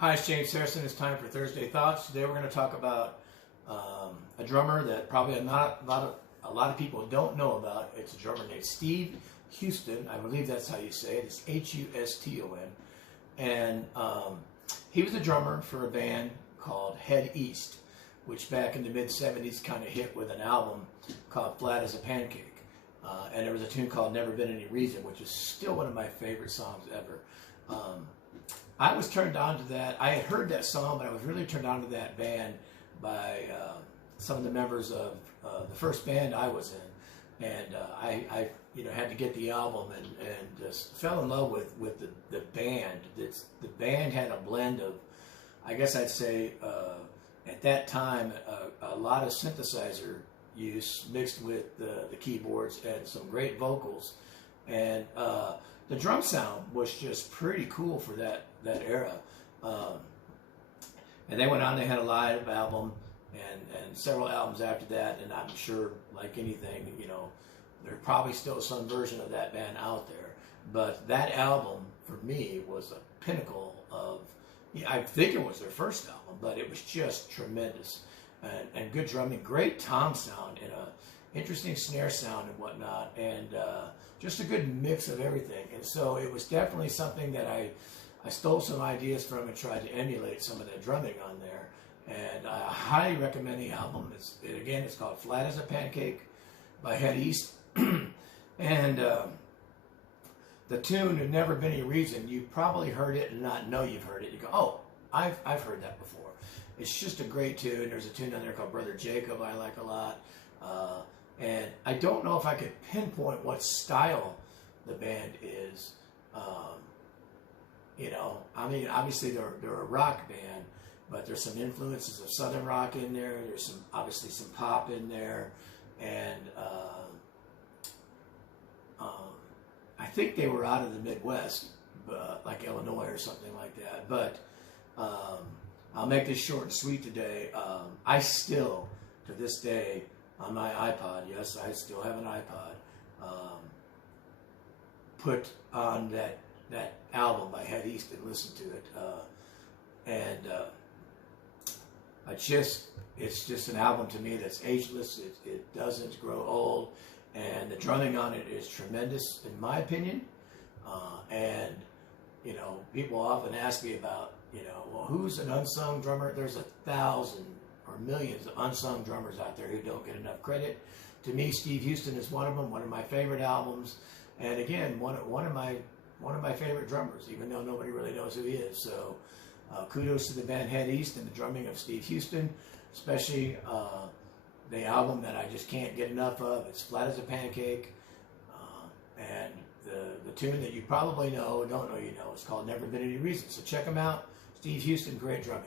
Hi, it's James Harrison. It's time for Thursday Thoughts. Today we're going to talk about a drummer that probably a lot of people don't know about. It's a drummer named Steve Huston. I believe that's how you say it. It's Huston. And he was a drummer for a band called Head East, which back in the mid-'70s kind of hit with an album called Flat As A Pancake. And there was a tune called Never Been Any Reason, which is still one of my favorite songs ever. I was turned on to that. I had heard that song, but I was really turned on to that band by some of the members of the first band I was in, and I had to get the album and just fell in love with the band. The band had a blend of, I guess I'd say, at that time, a lot of synthesizer use mixed with the keyboards and some great vocals, and the drum sound was just pretty cool for that era. And they went on, they had a live album and several albums after that, and I'm sure, like anything, there's probably still some version of that band out there. But that album, for me, was a pinnacle of, I think it was their first album, but it was just tremendous. And good drumming, great tom sound, and a interesting snare sound and whatnot, and just a good mix of everything. And so it was definitely something that I stole some ideas from and tried to emulate some of that drumming on there. And I highly recommend the album. It's called Flat As A Pancake by Head East. And the tune had Never Been Any Reason. You've probably heard it and not know you've heard it. You go, oh, I've heard that before. It's just a great tune. There's a tune on there called Brother Jacob I like a lot. And I don't know if I could pinpoint what style the band is. Obviously they're a rock band, but there's some influences of Southern rock in there. There's obviously some pop in there, and I think they were out of the Midwest, like Illinois or something like that. But I'll make this short and sweet today. I still, to this day, on my iPod, yes, I still have an iPod, put on that album by Head East and listen to it. It's just an album to me that's ageless. It doesn't grow old, and the drumming on it is tremendous, in my opinion. And people often ask me about, well, who's an unsung drummer? There's 1,000 or millions of unsung drummers out there who don't get enough credit. To me, Steve Huston is one of them. One of my favorite albums, and again, one of my favorite drummers, even though nobody really knows who he is. So kudos to the band Head East and the drumming of Steve Huston, especially the album that I just can't get enough of. It's Flat As A Pancake, and the tune that you probably know or don't know is called Never Been Any Reason. So check them out. Steve Huston, great drumming.